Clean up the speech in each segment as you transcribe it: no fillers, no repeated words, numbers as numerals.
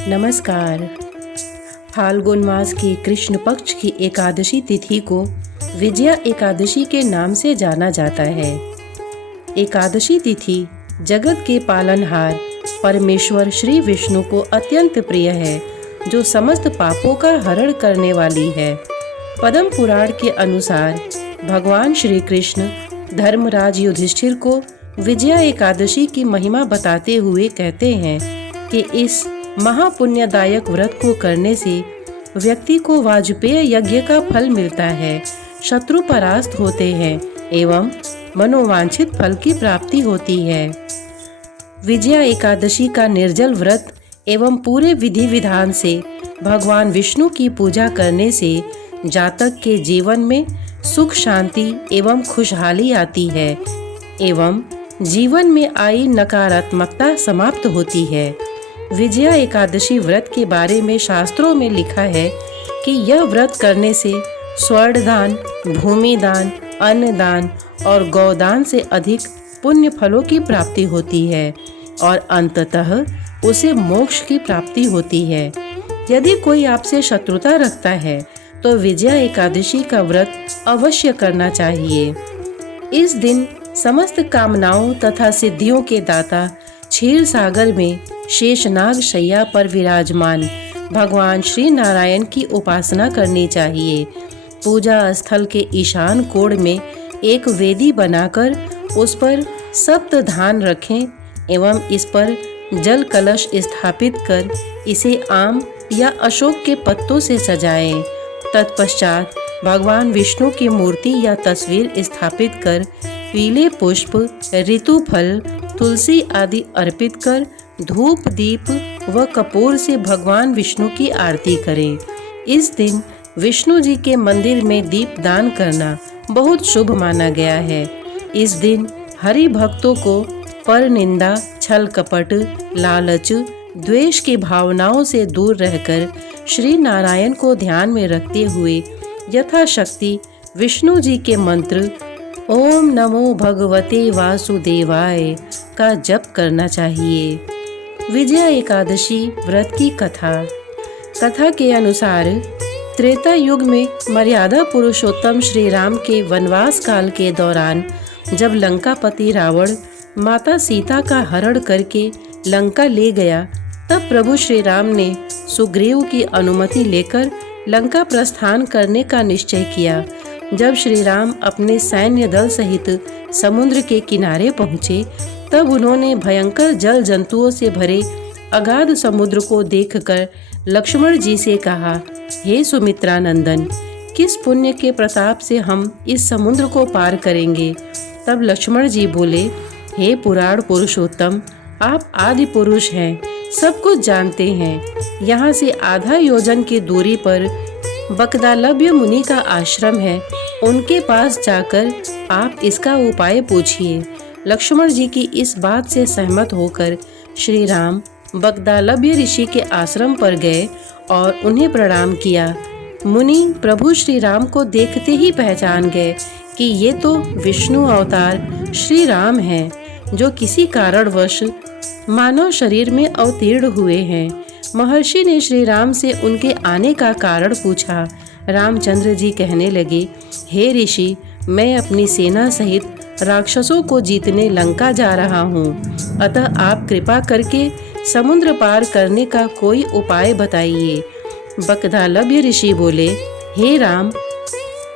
नमस्कार। फाल्गुन मास की कृष्ण पक्ष की एकादशी तिथि को विजया एकादशी के नाम से जाना जाता है। एकादशी तिथि जगत के पालनहार परमेश्वर श्री विष्णु को अत्यंत प्रिय है, जो समस्त पापों का हरण करने वाली है। पद्म पुराण के अनुसार भगवान श्री कृष्ण धर्मराज युधिष्ठिर को विजया एकादशी की महिमा बताते हुए कहते हैं कि इस महापुण्यदायक व्रत को करने से व्यक्ति को वाजपेय यज्ञ का फल मिलता है, शत्रु परास्त होते हैं एवं मनोवांछित फल की प्राप्ति होती है। विजया एकादशी का निर्जल व्रत एवं पूरे विधि विधान से भगवान विष्णु की पूजा करने से जातक के जीवन में सुख शांति एवं खुशहाली आती है एवं जीवन में आई नकारात्मकता समाप्त होती है। विजया एकादशी व्रत के बारे में शास्त्रों में लिखा है कि यह व्रत करने से स्वर्ण दान, भूमि दान, अन्न दान और गौदान से अधिक पुण्य फलों की प्राप्ति होती है और अंततः उसे मोक्ष की प्राप्ति होती है। यदि कोई आपसे शत्रुता रखता है तो विजया एकादशी का व्रत अवश्य करना चाहिए। इस दिन समस्त कामनाओं तथा सिद्धियों के दाता क्षीर सागर में शेषनाग शैया पर विराजमान भगवान श्री नारायण की उपासना करनी चाहिए। पूजा स्थल के ईशान कोण में एक वेदी बनाकर उस पर सप्त धान रखें एवं इस पर जल कलश स्थापित कर इसे आम या अशोक के पत्तों से सजाएं। तत्पश्चात भगवान विष्णु की मूर्ति या तस्वीर स्थापित कर पीले पुष्प, ऋतु फल, तुलसी आदि अर्पित कर धूप दीप व कपूर से भगवान विष्णु की आरती करें। इस दिन विष्णु जी के मंदिर में दीप दान करना बहुत शुभ माना गया है। इस दिन हरि भक्तों को पर निंदा, छल कपट, लालच, द्वेष की भावनाओं से दूर रहकर श्री नारायण को ध्यान में रखते हुए यथाशक्ति विष्णु जी के मंत्र ओम नमो भगवते वासुदेवाय का जप करना चाहिए। विजया एकादशी व्रत की कथा के अनुसार त्रेता युग में मर्यादा पुरुषोत्तम श्री राम के वनवास काल के दौरान जब लंकापति रावण माता सीता का हरण करके लंका ले गया, तब प्रभु श्री राम ने सुग्रीव की अनुमति लेकर लंका प्रस्थान करने का निश्चय किया। जब श्री राम अपने सैन्य दल सहित समुद्र के किनारे पहुँचे, तब उन्होंने भयंकर जल जंतुओं से भरे अगाध समुद्र को देखकर लक्ष्मण जी से कहा, हे सुमित्रा नंदन, किस पुण्य के प्रताप से हम इस समुद्र को पार करेंगे। तब लक्ष्मण जी बोले, हे पुराण पुरुषोत्तम, आप आदि पुरुष हैं, सब कुछ जानते हैं। यहाँ से आधा योजन की दूरी पर बकदालभ्य मुनि का आश्रम है, उनके पास जाकर आप इसका उपाय पूछिए। लक्ष्मण जी की इस बात से सहमत होकर श्री राम बकदालभ्य ऋषि के आश्रम पर गए और उन्हें प्रणाम किया। मुनि प्रभु श्री राम को देखते ही पहचान गए कि ये तो विष्णु अवतार श्री राम हैं, जो किसी कारणवश मानव शरीर में अवतीर्ण हुए हैं। महर्षि ने श्री राम से उनके आने का कारण पूछा। रामचंद्र जी कहने लगे, हे ऋषि, मैं अपनी सेना सहित राक्षसों को जीतने लंका जा रहा हूँ, अतः आप कृपा करके समुद्र पार करने का कोई उपाय बताइए। बकदालभ्य ऋषि बोले, हे राम,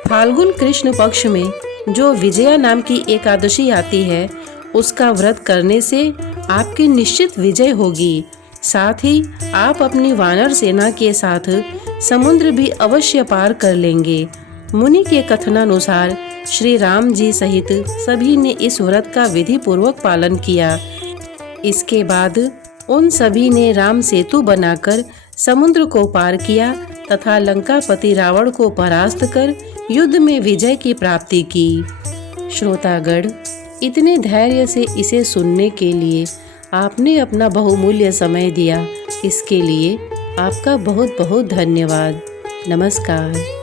फाल्गुन कृष्ण पक्ष में जो विजया नाम की एकादशी आती है, उसका व्रत करने से आपकी निश्चित विजय होगी। साथ ही आप अपनी वानर सेना के साथ समुद्र भी अवश्य पार कर लेंगे। मुनि के कथनानुसार श्री राम जी सहित सभी ने इस व्रत का विधि पूर्वक पालन किया। इसके बाद उन सभी ने राम सेतु बनाकर समुद्र को पार किया तथा लंकापति रावण को परास्त कर युद्ध में विजय की प्राप्ति की। श्रोतागण, इतने धैर्य से इसे सुनने के लिए आपने अपना बहुमूल्य समय दिया, इसके लिए आपका बहुत बहुत धन्यवाद। नमस्कार।